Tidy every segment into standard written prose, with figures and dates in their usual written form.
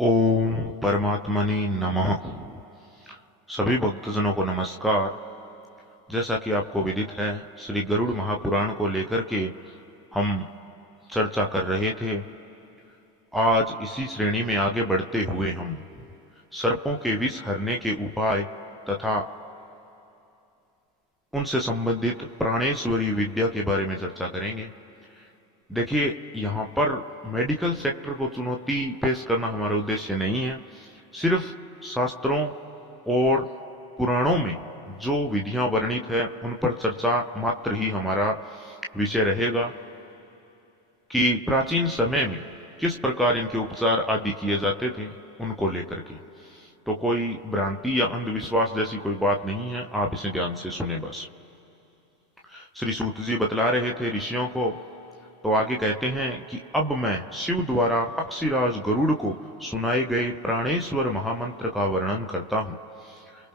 ओम परमात्मने नमः। सभी भक्तजनों को नमस्कार। जैसा कि आपको विदित है, श्री गरुड़ महापुराण को लेकर के हम चर्चा कर रहे थे। आज इसी श्रेणी में आगे बढ़ते हुए हम सर्पों के विष हरने के उपाय तथा उनसे संबंधित प्राणेश्वरी विद्या के बारे में चर्चा करेंगे। देखिए, यहाँ पर मेडिकल सेक्टर को चुनौती पेश करना हमारा उद्देश्य नहीं है। सिर्फ शास्त्रों और पुराणों में जो विधियां वर्णित है उन पर चर्चा मात्र ही हमारा विषय रहेगा कि प्राचीन समय में किस प्रकार इनके उपचार आदि किए जाते थे, उनको लेकर के। तो कोई भ्रांति या अंधविश्वास जैसी कोई बात नहीं है, आप इसे ध्यान से सुने बस। श्री सूत जी बतला रहे थे ऋषियों को, तो आगे कहते हैं कि अब मैं शिव द्वारा पक्षीराज गरुड़ को सुनाए गए प्राणेश्वर महामंत्र का वर्णन करता हूँ,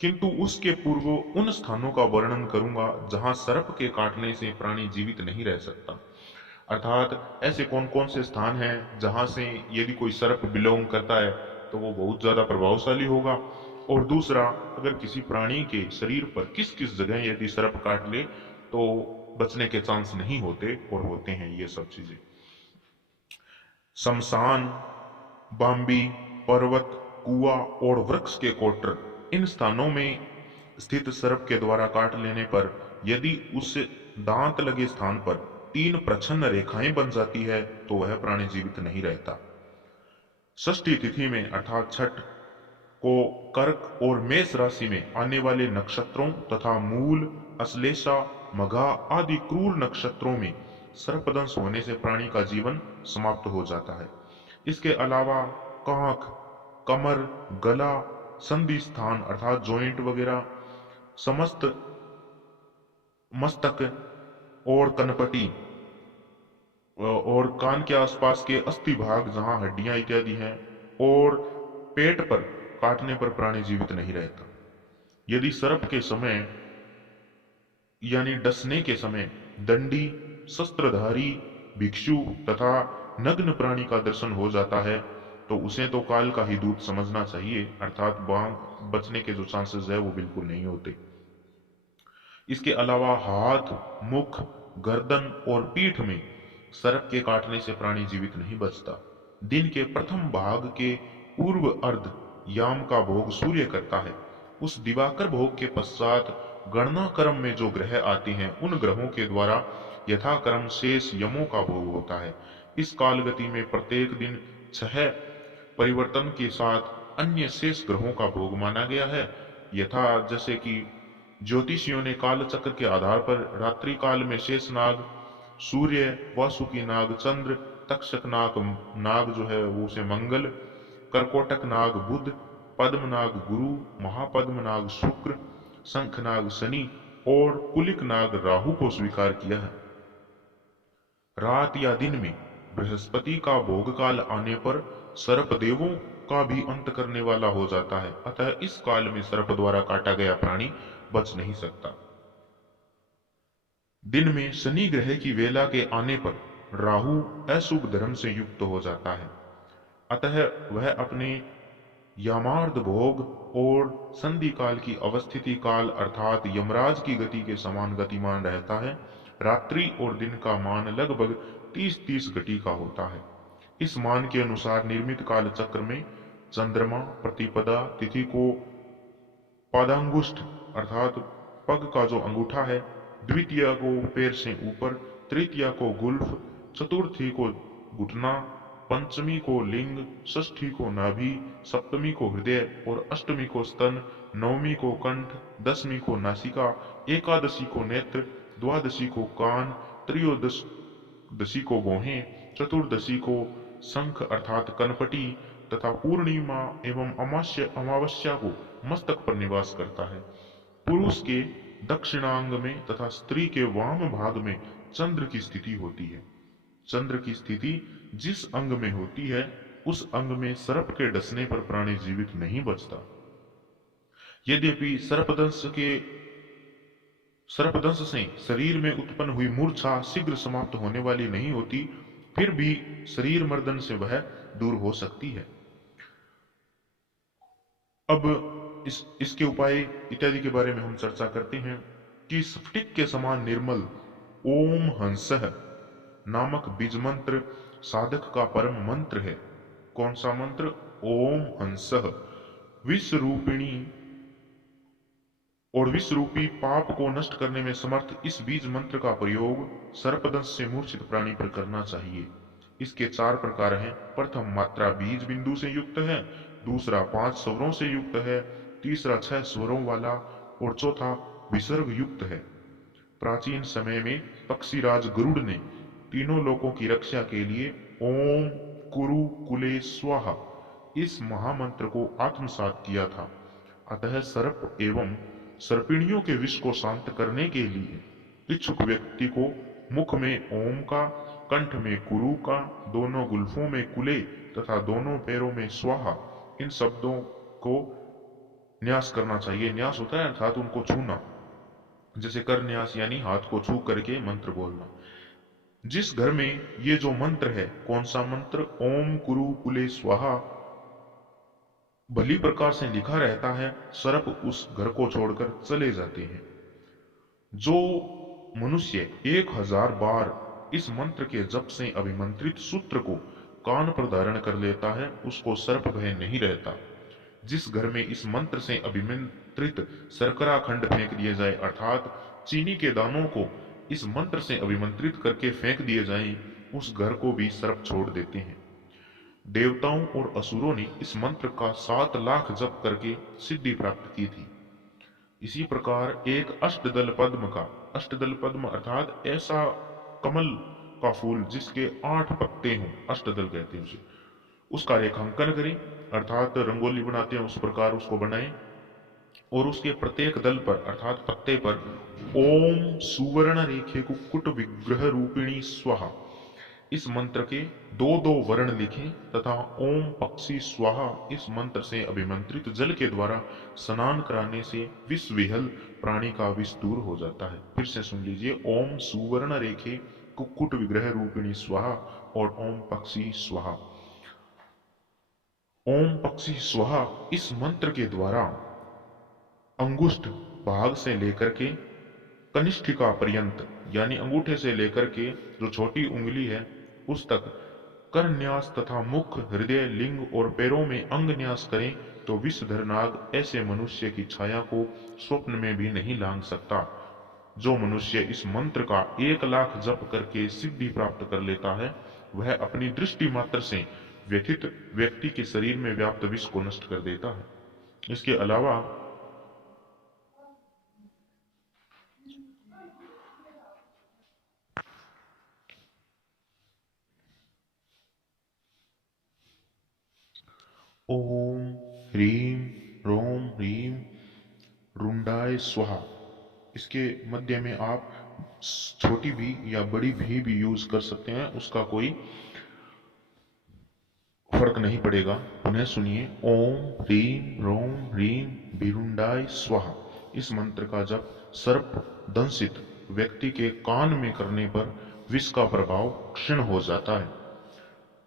किंतु उसके पूर्व उन स्थानों का वर्णन करूंगा जहां सर्प के काटने से प्राणी जीवित नहीं रह सकता। अर्थात ऐसे कौन कौन से स्थान हैं जहां से यदि कोई सर्प बिलोंग करता है तो वो बहुत ज्यादा प्रभावशाली होगा, और दूसरा, अगर किसी प्राणी के शरीर पर किस किस जगह यदि सर्प काट ले तो बचने के चांस नहीं होते और होते हैं ये सब चीजें। शमशान, बाम्बी, पर्वत, कुआ और वृक्ष के कोटर, इन स्थानों में स्थित सर्प के द्वारा काट लेने पर यदि उस दांत लगे स्थान पर 3 प्रच्छन्न रेखाएं बन जाती है तो वह प्राणी जीवित नहीं रहता। षष्ठी तिथि में अर्थात छठ को कर्क और मेष राशि में आने वाले नक्षत्रों तथा मूल, अश्लेषा, मघा आदि क्रूर नक्षत्रों में सर्पदंश होने से प्राणी का जीवन समाप्त हो जाता है। इसके अलावा कांख, कमर, गला, संधि स्थान अर्थात जॉइंट वगैरह, समस्त मस्तक और कनपटी और कान के आसपास के अस्थि भाग जहां हड्डियां इत्यादि हैं, और पेट पर काटने पर प्राणी जीवित नहीं रहता। यदि सर्प के समय यानी डसने के समय दंडी, शस्त्रधारी, भिक्षु तथा नग्न प्राणी का दर्शन हो जाता है तो उसे तो काल का ही दूत समझना चाहिए, अर्थात बचने के जो चांसेस है वो बिल्कुल नहीं होते। इसके अलावा हाथ, मुख, गर्दन और पीठ में सर्प के काटने से प्राणी जीवित नहीं बचता। दिन के प्रथम भाग के पूर्व अर्ध याम का भोग सूर्य करता है। उस दिवाकर भोग के पश्चात गणना क्रम में जो ग्रह आते हैं उन ग्रहों के द्वारा यथाक्रम शेष यमों का भोग होता है। इस काल गति में प्रत्येक दिन 6 परिवर्तन के साथ अन्य शेष ग्रहों का भोग माना गया है। यथा जैसे कि ज्योतिषियों ने काल चक्र के आधार पर रात्रि काल में शेष नाग, सूर्य, वासुकी नाग चंद्र, तक्षक नाग नाग जो है वो से मंगल, करकोटक नाग बुध, पद्म नाग गुरु, महापद्म नाग शुक्र, शंख नाग शनि और कुलिक नाग राहु को स्वीकार किया है। रात या दिन में बृहस्पति का भोग काल आने पर सर्प देवों का भी अंत करने वाला हो जाता है, अतः इस काल में सर्प द्वारा काटा गया प्राणी बच नहीं सकता। दिन में शनि ग्रह की वेला के आने पर राहु अशुभ धर्म से युक्त हो जाता है, अतः वह अपने यामार्ध भोग और संधि काल की अवस्थिति काल अर्थात यमराज की गति के समान गतिमान रहता है। रात्रि और दिन का मान लगभग 30-30 घटी का होता है। इस मान के अनुसार निर्मित काल चक्र में चंद्रमा प्रतिपदा तिथि को पादांगुष्ठ अर्थात पग का जो अंगूठा है, द्वितीय को पैर से ऊपर, तृतीया को गुल्फ, चतुर्थी को घुटना, पंचमी को लिंग, षष्ठी को नाभि, सप्तमी को हृदय और अष्टमी को स्तन, नवमी को कंठ, दसवीं को नासिका, एकादशी को नेत्र, द्वादशी को कान, त्रयोदशी को भौहें, चतुर्दशी को शंख अर्थात कनपटी तथा पूर्णिमा एवं अमावस्या को मस्तक पर निवास करता है। पुरुष के दक्षिणांग में तथा स्त्री के वाम भाग में चंद्र की स्थिति होती है। चंद्र की स्थिति जिस अंग में होती है उस अंग में सर्प के डसने पर प्राणी जीवित नहीं बचता। यद्यपि सर्पदंश से शरीर में उत्पन्न हुई मूर्छा शीघ्र समाप्त होने वाली नहीं होती, फिर भी शरीर मर्दन से वह दूर हो सकती है। अब इसके उपाय इत्यादि के बारे में हम चर्चा करते हैं कि स्फटिक के समान निर्मल ओम हंसः नामक बीज मंत्र साधक का परम मंत्र है। कौन सा मंत्र? ओम हंसः। विष रूपिणी और विष रूपी पाप को नष्ट करने में समर्थ इस बीज मंत्र का प्रयोग सर्पदंश से मूर्छित प्राणी पर करना चाहिए। इसके 4 प्रकार हैं। प्रथम मात्रा बीज बिंदु से युक्त है, दूसरा 5 स्वरों से युक्त है, तीसरा 6 स्वरों वाला और चौथा विसर्ग युक्त है। प्राचीन समय में पक्षीराज गरुड़ ने तीनों लोकों की रक्षा के लिए ओम कुरु कुले स्वाहा इस महामंत्र को आत्मसात किया था। अतः सर्प एवं सर्पिणियों के विष को शांत करने के लिए इच्छुक व्यक्ति को मुख में ओम का, कंठ में कुरु का, दोनों गुल्फों में कुले तथा दोनों पैरों में स्वाहा इन शब्दों को न्यास करना चाहिए। न्यास होता है अर्थात उनको छूना, जैसे कर न्यास यानी हाथ को छू करके मंत्र बोलना। जिस घर में ये जो मंत्र है, कौन सा मंत्र? ओम कुरु कुले स्वाहा भली प्रकार से लिखा रहता है, सर्प उस घर को छोड़कर चले जाते हैं। जो मनुष्य 1000 बार इस मंत्र के जप से अभिमंत्रित सूत्र को कान पर धारण कर लेता है, उसको सर्प भय नहीं रहता। जिस घर में इस मंत्र से अभिमंत्रित शर्करा खंड फेंक दिए जाए, अर्थात चीनी के दानों को इस मंत्र से अभिमंत्रित करके फेंक दिए जाएं, उस घर को भी सर्प छोड़ देते हैं। देवताओं और असुरों ने इस मंत्र का 7 लाख जप करके सिद्धि प्राप्त की थी। इसी प्रकार एक अष्टदल पद्म अर्थात ऐसा कमल का फूल जिसके 8 पत्ते हों, अष्टदल कहते हैं उसे, उसका रेखांकन करें, अर्थात रंगोली बनाते हैं उस प्रकार उसको बनाएं और उसके प्रत्येक दल पर अर्थात पत्ते पर ओम सुवर्ण रेखे कुक्कुट विग्रह रूपिणी स्वाहा इस मंत्र के 2-2 वर्ण लिखें तथा ओम पक्षी स्वाहा इस मंत्र से अभिमंत्रित जल के द्वारा स्नान कराने से विष विहल प्राणी का विष दूर हो जाता है। फिर से सुन लीजिए, ओम सुवर्ण रेखे कुक्कुट विग्रह रूपिणी स्वाहा और ओम पक्षी स्वाहा। ओम पक्षी स्वाहा इस मंत्र के द्वारा अंगुष्ठ भाग से लेकर के कनिष्ठिका पर्यंत यानी अंगूठे से लेकर के जो छोटी उंगली है उस तक कर न्यास तथा मुख, हृदय, लिंग और पैरों में अंग न्यास करें तो विषधर नाग ऐसे मनुष्य की छाया को स्वप्न में भी नहीं लांघ सकता। जो मनुष्य इस मंत्र का 1 लाख जप करके सिद्धि प्राप्त कर लेता है, वह अपनी दृष्टि मात्र से व्यथित व्यक्ति के शरीर में व्याप्त विष को नष्ट कर देता है। इसके अलावा ओम ह्रीम रोम ह्रीम रुंडाय स्वाहा इसके मध्य में आप छोटी भी या बड़ी भी यूज कर सकते हैं, उसका कोई फर्क नहीं पड़ेगा। पुनः सुनिए, ओम ह्रीम रोम ह्रीम भिरुंडाय स्वाहा इस मंत्र का जप सर्प दंशित व्यक्ति के कान में करने पर विष का प्रभाव क्षीण हो जाता है।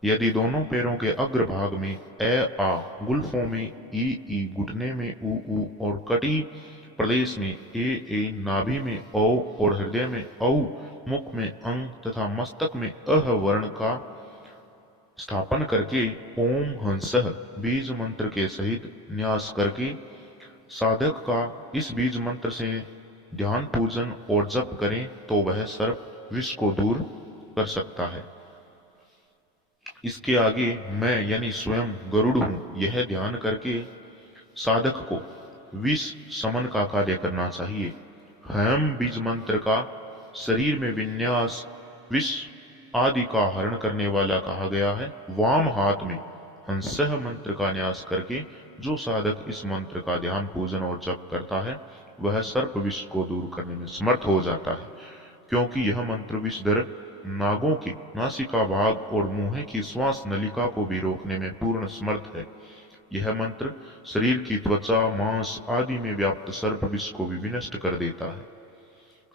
यदि दोनों पैरों के अग्रभाग में ए आ, गुल्फों में ई, घुटने में ऊ और कटी प्रदेश में ए, नाभि में औ और हृदय में औ, मुख में अंग तथा मस्तक में अह वर्ण का स्थापन करके ओम हंसः बीज मंत्र के सहित न्यास करके साधक का इस बीज मंत्र से ध्यान पूजन और जप करें तो वह सर्प विष को दूर कर सकता है। इसके आगे मैं यानी स्वयं गरुड़ हूं, यह ध्यान करके साधक को विष समन का कार्य करना चाहिए। हम बीज मंत्र का शरीर में विन्यास विष आदि का हरण करने वाला कहा गया है। वाम हाथ में हंसः मंत्र का न्यास करके जो साधक इस मंत्र का ध्यान पूजन और जप करता है वह सर्प विष को दूर करने में समर्थ हो जाता है, क्योंकि यह मंत्र विषधर नागों के नासिका भाग और मुंह की श्वास नलिका को भी रोकने में पूर्ण समर्थ है। यह मंत्र शरीर की त्वचा, मांस आदि में व्याप्त सर्प विष को भी विनष्ट कर देता है।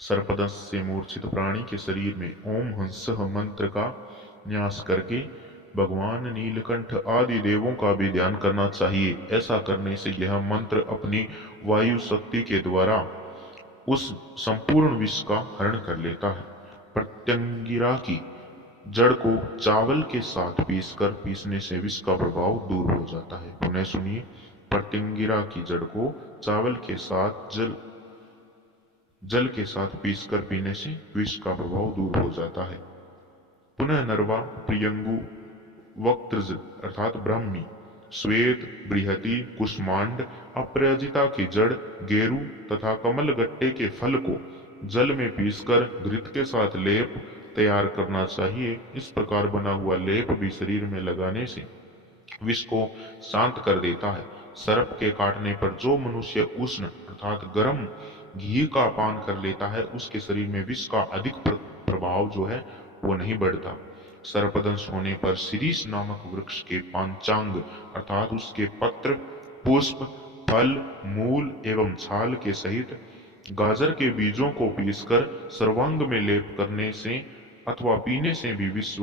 सर्पदंश से मूर्छित प्राणी के शरीर में ओम हंसः मंत्र का न्यास करके भगवान नीलकंठ आदि देवों का भी ध्यान करना चाहिए। ऐसा करने से यह मंत्र अपनी वायु शक्ति के द्वारा उस संपूर्ण विष का हरण कर लेता है। प्रत्यंगिरा की जड़ को चावल के साथ पीसने से विष का प्रभाव दूर हो जाता है। पुनः सुनिए, प्रत्यंगिरा की जड़ को चावल के साथ जल के साथ पीसकर पीने से विष का प्रभाव दूर हो जाता है। पुनः नरवा, प्रियंगु, वक्त्रज अर्थात ब्राह्मी, श्वेत, बृहति, कुष्मांड, अपराजिता की जड़, गेरु तथा कमल गट्टे के फल को जल में पीसकर घृत के साथ लेप तैयार करना चाहिए। इस प्रकार बना हुआ लेप भी शरीर में लगाने से विष को शांत कर देता है। सर्प के काटने पर जो मनुष्य उष्ण अर्थात गर्म घी का पान कर लेता है, उसके शरीर में विष का अधिक प्रभाव जो है वो नहीं बढ़ता। सर्पदंश होने पर शिरीष नामक वृक्ष के पांचांग अर्थात उसके पत्र, पुष्प, फल, मूल एवं छाल के सहित गाजर के बीजों को पीसकर सर्वांग में लेप करने से अथवा पीने से भी विष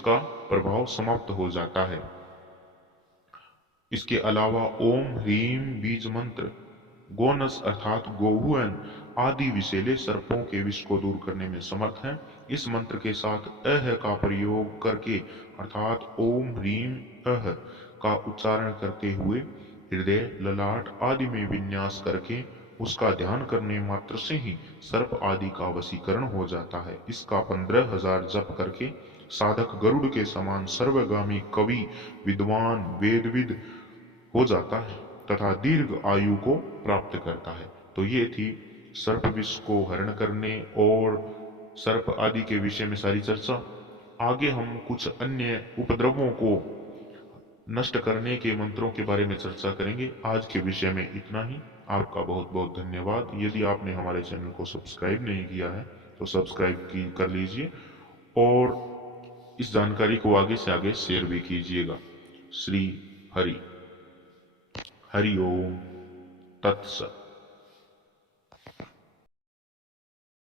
का प्रभाव समाप्त हो जाता है। इसके अलावा ओम ह्रीम बीज मंत्र गोनस अर्थात गोहुएन आदि विषैले सर्पों के विष को दूर करने में समर्थ है। इस मंत्र के साथ अह का प्रयोग करके अर्थात ओम ह्रीम अह का उच्चारण करते हुए हृदय, ललाट आदि में विन्यास करके उसका ध्यान करने मात्र से ही सर्प आदि का वशीकरण हो जाता है। इसका 15,000 जप करके साधक गरुड़ के समान सर्वगामी कवि, विद्वान, वेदविद हो जाता है तथा दीर्घ आयु को प्राप्त करता है। तो ये थी सर्प विष को हरण करने और सर्प आदि के विषय में सारी चर्चा। आगे हम कुछ अन्य उपद्रवों को नष्ट करने के मंत्रों के बारे में चर्चा करेंगे। आज के विषय में इतना ही। आपका बहुत बहुत धन्यवाद। यदि आपने हमारे चैनल को सब्सक्राइब नहीं किया है तो सब्सक्राइब कर लीजिए और इस जानकारी को आगे से आगे शेयर भी कीजिएगा। श्री हरि ओम तत्सत।